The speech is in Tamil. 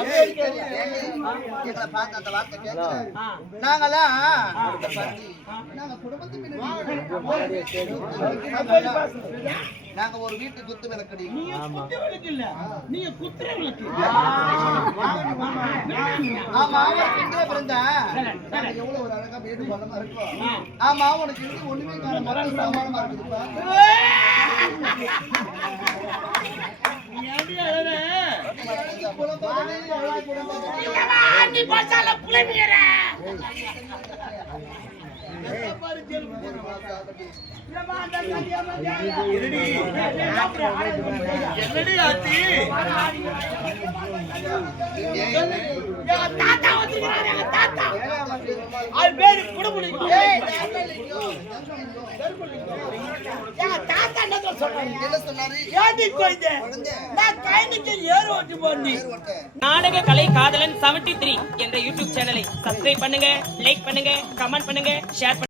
எங்களை பார்த்து அந்த வார்த்தை கேட்கிறேன். நாங்கெல்லாம் நாங்க ஒரு வீட்டு குத்து விளக்கடி. நீங்க குத்துற விளக்கு. ஆமா பிறந்தா எவ்வளவு ஒரு அழகா வீடு பலமா இருக்கும். ஆமா உனக்கு இருந்து ஒண்ணுமே காண மரம் சாமானமா இருக்குதுப்பா. நீ பாசால புலமியற என்னடி ஆத்தி தாத்தா வந்துறாங்க தாத்தா ஆல் பேரு குடுகுடிக்கு தாத்தா என்ன சொன்னாரு ஏடி கோயிதே நான் கைனிக்கு ஏறு ஓட்டி போறேன். நாடக கலை காதலன் 73 என்ற யூடியூப் சேனலை சப்ஸ்கிரைப் பண்ணுங்க, லைக் பண்ணுங்க, கமெண்ட் பண்ணுங்க, ஷேர் பண்ணுங்க.